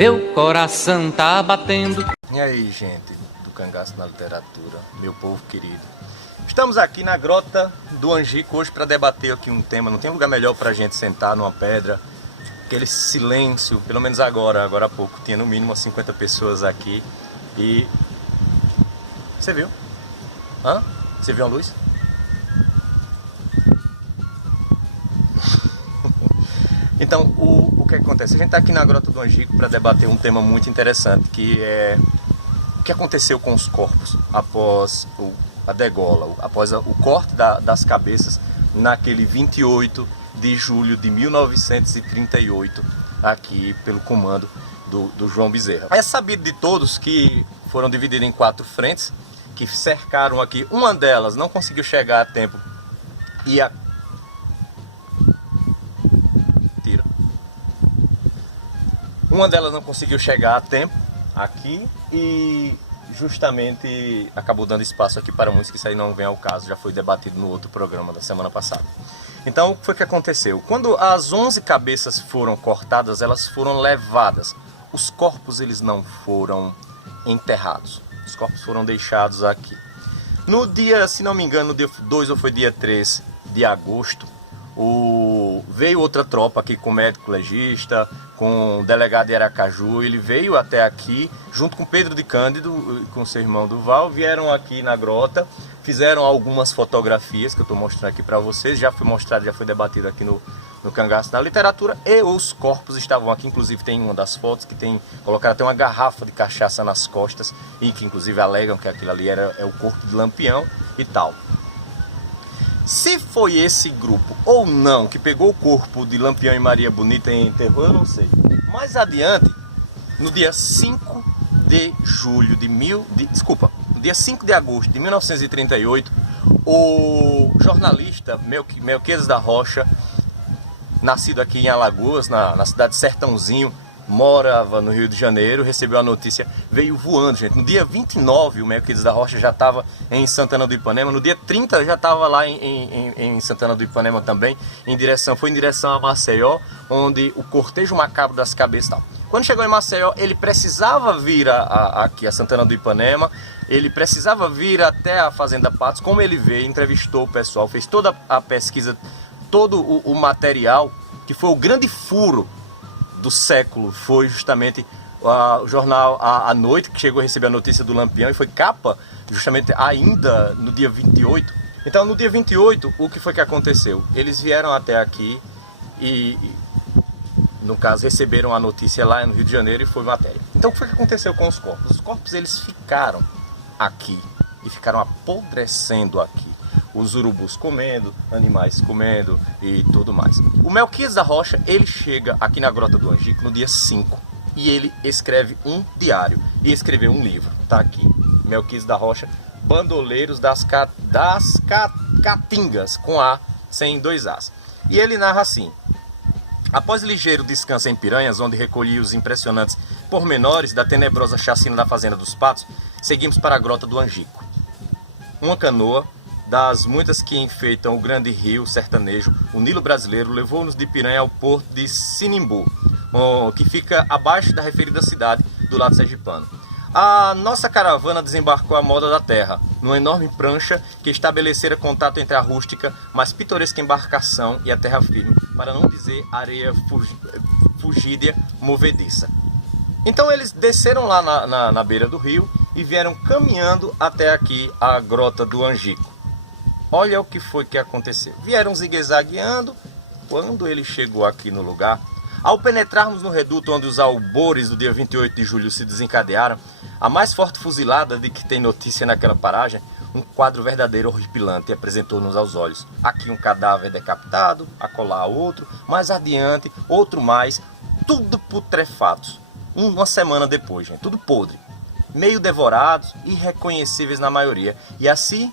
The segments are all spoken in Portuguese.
Meu coração tá batendo. E aí, gente do Cangaço na Literatura, meu povo querido. Estamos aqui na Grota do Angico hoje para debater aqui um tema. Não tem lugar melhor para a gente sentar numa pedra. Aquele silêncio, pelo menos agora há pouco, tinha no mínimo 50 pessoas aqui. E... Você viu? Hã? Você viu a luz? Então, o que acontece? A gente está aqui na Grota do Angico para debater um tema muito interessante, que é o que aconteceu com os corpos após a degola, após o corte das cabeças naquele 28 de julho de 1938, aqui pelo comando do João Bezerra. É sabido de todos que foram divididos em 4 frentes, que cercaram aqui. Uma delas não conseguiu chegar a tempo e Uma delas não conseguiu chegar a tempo aqui e justamente acabou dando espaço aqui para muitos, que isso aí não vem ao caso, já foi debatido no outro programa da semana passada. Então, o que foi que aconteceu? Quando as 11 cabeças foram cortadas, elas foram levadas. Os corpos, eles não foram enterrados. Os corpos foram deixados aqui. No dia, se não me engano, no dia 2 ou foi dia 3 de agosto, veio outra tropa aqui com médico legista, com o delegado de Aracaju. Ele veio até aqui, junto com Pedro de Cândido, com seu irmão Duval, vieram aqui na grota, fizeram algumas fotografias que eu estou mostrando aqui para vocês. Já foi mostrado, já foi debatido aqui no Cangaço na Literatura, e os corpos estavam aqui. Inclusive tem uma das fotos que colocaram até uma garrafa de cachaça nas costas, e que inclusive alegam que aquilo ali é o corpo de Lampião e tal. Se foi esse grupo ou não que pegou o corpo de Lampião e Maria Bonita e enterrou, eu não sei. Mais adiante, no dia 5 de julho no dia 5 de agosto de 1938, o jornalista Melquiades da Rocha, nascido aqui em Alagoas, na cidade de Sertãozinho, morava no Rio de Janeiro, recebeu a notícia, veio voando, gente. No dia 29, o Melquiades da Rocha já estava em Santana do Ipanema. No dia 30, já estava lá em Santana do Ipanema também, foi em direção a Maceió, onde o cortejo macabro das cabeças e tal. Quando chegou em Maceió, ele precisava vir aqui a Santana do Ipanema, ele precisava vir até a Fazenda Patos. Como ele veio, entrevistou o pessoal, fez toda a pesquisa, todo o material, que foi o grande furo do século. Foi justamente o jornal A Noite, que chegou a receber a notícia do Lampião, e foi capa justamente ainda no dia 28. Então, no dia 28, o que foi que aconteceu? Eles vieram até aqui e no caso, receberam a notícia lá no Rio de Janeiro, e foi matéria. Então, o que foi que aconteceu com os corpos? Os corpos, eles ficaram aqui e ficaram apodrecendo aqui. Os urubus comendo, animais comendo e tudo mais. O Melquiades da Rocha, ele chega aqui na Grota do Angico no dia 5 e ele escreve um diário e escreveu um livro. Tá aqui, Melquiades da Rocha, Bandoleiros das Caatingas, com A, sem 2 As. E ele narra assim: após ligeiro descanso em Piranhas, onde recolhi os impressionantes pormenores da tenebrosa chacina da Fazenda dos Patos, seguimos para a Grota do Angico. Uma canoa das muitas que enfeitam o grande rio sertanejo, o Nilo brasileiro, levou-nos de Piranha ao porto de Sinimbu, que fica abaixo da referida cidade do lado sergipano. A nossa caravana desembarcou à moda da terra, numa enorme prancha que estabelecera contato entre a rústica, mas pitoresca embarcação e a terra firme, para não dizer areia fugídia movediça. Então eles desceram lá na beira do rio e vieram caminhando até aqui a Grota do Angico. Olha o que foi que aconteceu. Vieram zigue-zagueando. Quando ele chegou aqui no lugar, ao penetrarmos no reduto onde os albores do dia 28 de julho se desencadearam, a mais forte fuzilada de que tem notícia naquela paragem, um quadro verdadeiro horripilante apresentou-nos aos olhos. Aqui um cadáver decapitado, acolá outro, mais adiante, outro mais, tudo putrefatos. Uma semana depois, gente, tudo podre, meio devorados, irreconhecíveis na maioria. E assim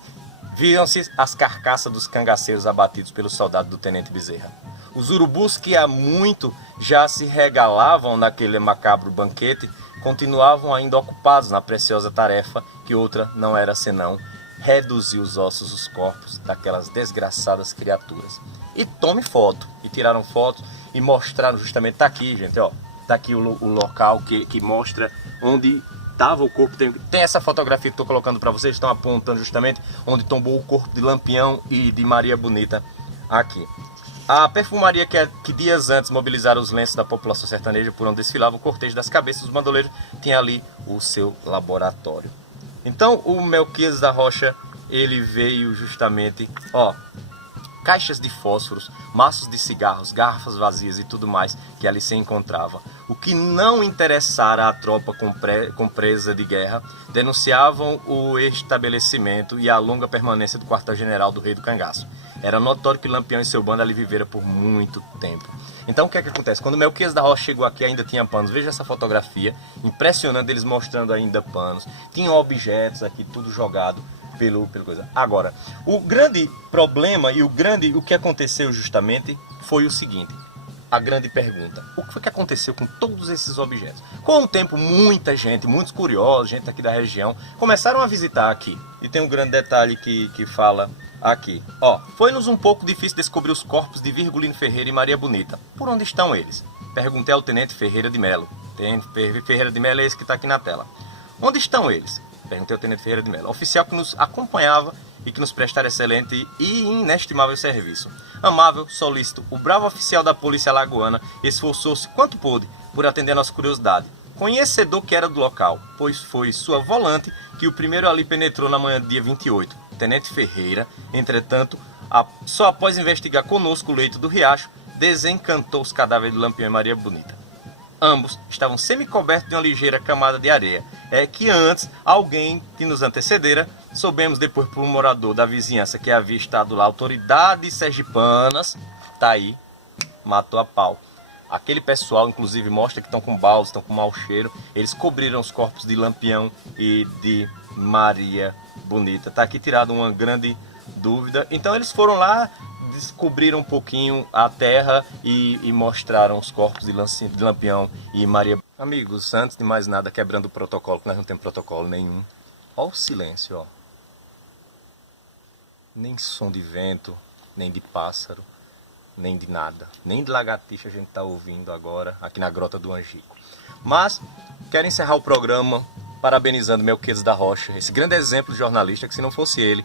viam-se as carcaças dos cangaceiros abatidos pelo soldado do Tenente Bezerra. Os urubus que há muito já se regalavam naquele macabro banquete continuavam ainda ocupados na preciosa tarefa, que outra não era senão reduzir os ossos dos corpos daquelas desgraçadas criaturas. E tome foto. E tiraram fotos e mostraram justamente, tá aqui, gente, ó. Tá aqui o local que mostra onde estava o corpo. Tem essa fotografia que estou colocando para vocês, estão apontando justamente onde tombou o corpo de Lampião e de Maria Bonita aqui. A perfumaria que dias antes mobilizaram os lenços da população sertaneja por onde desfilava o cortejo das cabeças dos bandoleiros, tinha ali o seu laboratório. Então o Melquiades da Rocha, ele veio justamente, ó, caixas de fósforos, maços de cigarros, garrafas vazias e tudo mais que ali se encontrava. O que não interessara à tropa com presa de guerra, denunciavam o estabelecimento e a longa permanência do quartel-general do Rei do Cangaço. Era notório que Lampião e seu bando ali viveram por muito tempo. Então o que é que acontece? Quando o Melquiades da Rocha chegou aqui ainda tinha panos. Veja essa fotografia, impressionante, eles mostrando ainda panos. Tinham objetos aqui, tudo jogado pelo coisa. Agora, o grande problema e o que aconteceu justamente foi o seguinte. A grande pergunta: o que foi que aconteceu com todos esses objetos? Com o tempo, muita gente, muitos curiosos, gente aqui da região, começaram a visitar aqui. E tem um grande detalhe que fala aqui. Ó, foi-nos um pouco difícil descobrir os corpos de Virgulino Ferreira e Maria Bonita. Por onde estão eles? Perguntei ao tenente Ferreira de Melo. Tenente Ferreira de Melo é esse que está aqui na tela. Onde estão eles? Perguntei ao tenente Ferreira de Melo, oficial que nos acompanhava e que nos prestara excelente e inestimável serviço. Amável, solícito, o bravo oficial da polícia alagoana esforçou-se quanto pôde por atender a nossa curiosidade. Conhecedor que era do local, pois foi sua volante que o primeiro ali penetrou na manhã do dia 28. Tenente Ferreira, entretanto, só após investigar conosco o leito do riacho, desencantou os cadáveres de Lampião e Maria Bonita. Ambos estavam semi-cobertos de uma ligeira camada de areia. É que antes, alguém que nos antecedera, soubemos depois por um morador da vizinhança que havia estado lá, autoridades sergipanas, tá aí, matou a pau. Aquele pessoal, inclusive, mostra que estão com baldes, estão com mau cheiro. Eles cobriram os corpos de Lampião e de Maria Bonita. Tá aqui tirado uma grande dúvida. Então eles foram lá, descobriram um pouquinho a terra e mostraram os corpos de Lampião e Maria. Amigos, antes de mais nada, quebrando o protocolo, que nós não temos protocolo nenhum. Ó o silêncio, ó. Nem som de vento, nem de pássaro, nem de nada. Nem de lagartixa a gente está ouvindo agora aqui na Grota do Angico. Mas quero encerrar o programa parabenizando Melquiades da Rocha, esse grande exemplo de jornalista que, se não fosse ele,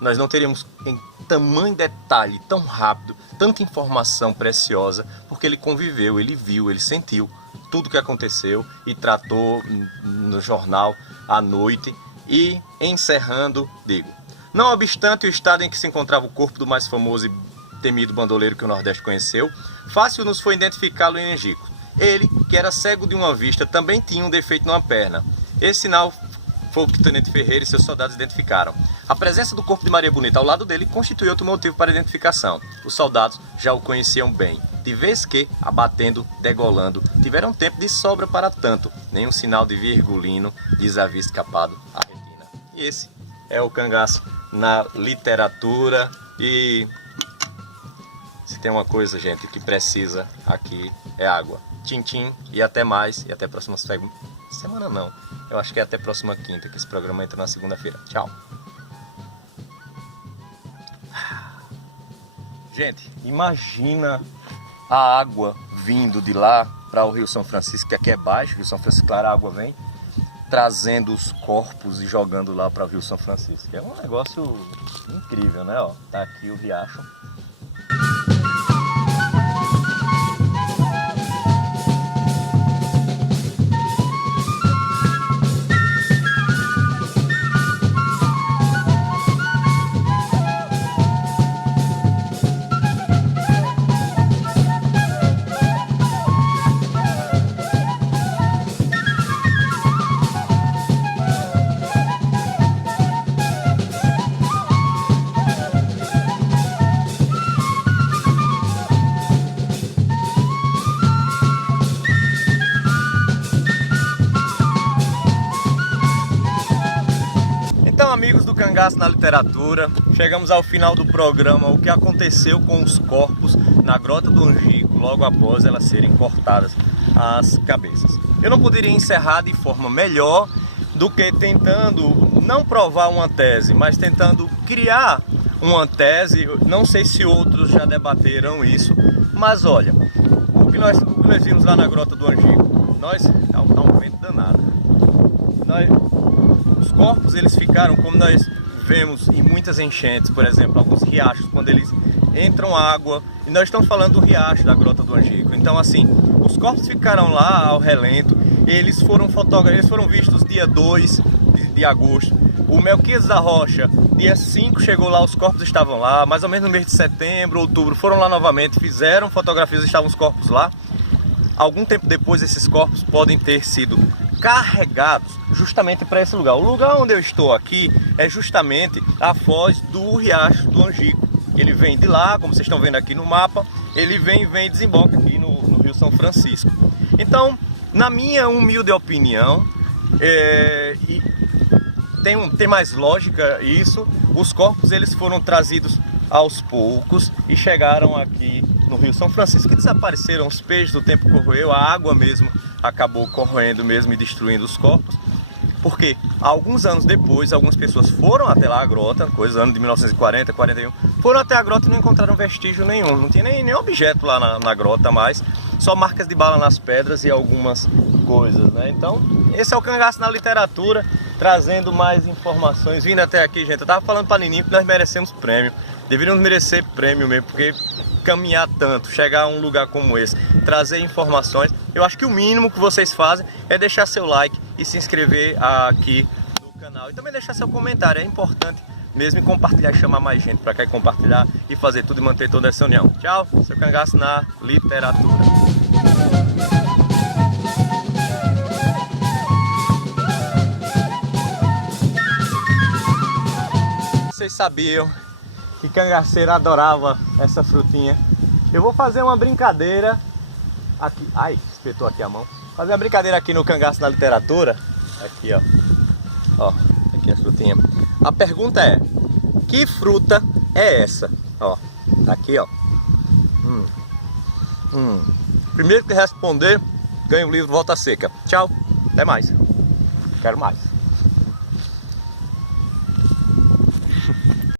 nós não teríamos em tamanho detalhe, tão rápido, tanta informação preciosa, porque ele conviveu, ele viu, ele sentiu tudo o que aconteceu e tratou no jornal à noite. E encerrando, digo, não obstante o estado em que se encontrava o corpo do mais famoso e temido bandoleiro que o Nordeste conheceu, fácil nos foi identificá-lo em Angico. Ele, que era cego de uma vista, também tinha um defeito numa perna. Esse sinal foi o que o tenente Ferreira e seus soldados identificaram. A presença do corpo de Maria Bonita ao lado dele constituiu outro motivo para a identificação. Os soldados já o conheciam bem, de vez que, abatendo, degolando, tiveram tempo de sobra para tanto. Nenhum sinal de Virgulino lhes havia escapado à retina. E esse é o Cangaço na literatura. E se tem uma coisa, gente, que precisa aqui é água. Tchim, tchim, e até mais, e até a próxima semana não. Eu acho que é até a próxima quinta, que esse programa entra na segunda-feira. Tchau. Gente, imagina a água vindo de lá para o Rio São Francisco, que aqui é baixo, Rio São Francisco, claro, a água vem, trazendo os corpos e jogando lá para o Rio São Francisco. É um negócio incrível, né? Ó, tá aqui o riacho. Então, amigos do Cangaço na Literatura, chegamos ao final do programa. O que aconteceu com os corpos na Grota do Angico logo após elas serem cortadas as cabeças. Eu não poderia encerrar de forma melhor do que tentando não provar uma tese, mas tentando criar uma tese. Não sei se outros já debateram isso, mas olha, o que o que nós vimos lá na Grota do Angico? Tá um vento danado. Os corpos, eles ficaram, como nós vemos em muitas enchentes, por exemplo, alguns riachos, quando eles entram água, e nós estamos falando do riacho da Grota do Angico. Então, assim, os corpos ficaram lá ao relento, eles foram vistos dia 2 de agosto. O Melquiades da Rocha, dia 5 chegou lá, os corpos estavam lá, mais ou menos no mês de setembro, outubro, foram lá novamente, fizeram fotografias, estavam os corpos lá. Algum tempo depois, esses corpos podem ter sido carregados justamente para esse lugar. O lugar onde eu estou aqui é justamente a foz do riacho do Angico. Ele vem de lá, como vocês estão vendo aqui no mapa, ele vem e desemboca aqui no Rio São Francisco. Então, na minha humilde opinião, tem mais lógica isso, os corpos eles foram trazidos aos poucos e chegaram aqui no Rio São Francisco, que desapareceram, os peixes, o tempo corroeu, a água mesmo acabou corroendo mesmo e destruindo os corpos, porque alguns anos depois, algumas pessoas foram até lá a grota, ano de 1940, 41, foram até a grota e não encontraram vestígio nenhum, não tinha nenhum objeto lá na grota mais, só marcas de bala nas pedras e algumas coisas, né? Então, esse é o Cangaço na Literatura, trazendo mais informações, vindo até aqui, gente. Eu tava falando pra Nininho que nós merecemos prêmio, deveríamos merecer prêmio mesmo, porque caminhar tanto, chegar a um lugar como esse, trazer informações, eu acho que o mínimo que vocês fazem é deixar seu like e se inscrever aqui no canal, e também deixar seu comentário, é importante mesmo, e compartilhar, chamar mais gente pra cá e compartilhar e fazer tudo e manter toda essa união. Tchau, seu Cangaço na Literatura. Vocês sabiam que cangaceiro adorava essa frutinha? Eu vou fazer uma brincadeira aqui. Ai, espetou aqui a mão. Fazer uma brincadeira aqui no Cangaço na Literatura. Aqui, ó. Ó, aqui a frutinha. A pergunta é: que fruta é essa? Ó, aqui, ó. Primeiro que responder, ganha o livro Volta Seca. Tchau, até mais. Quero mais.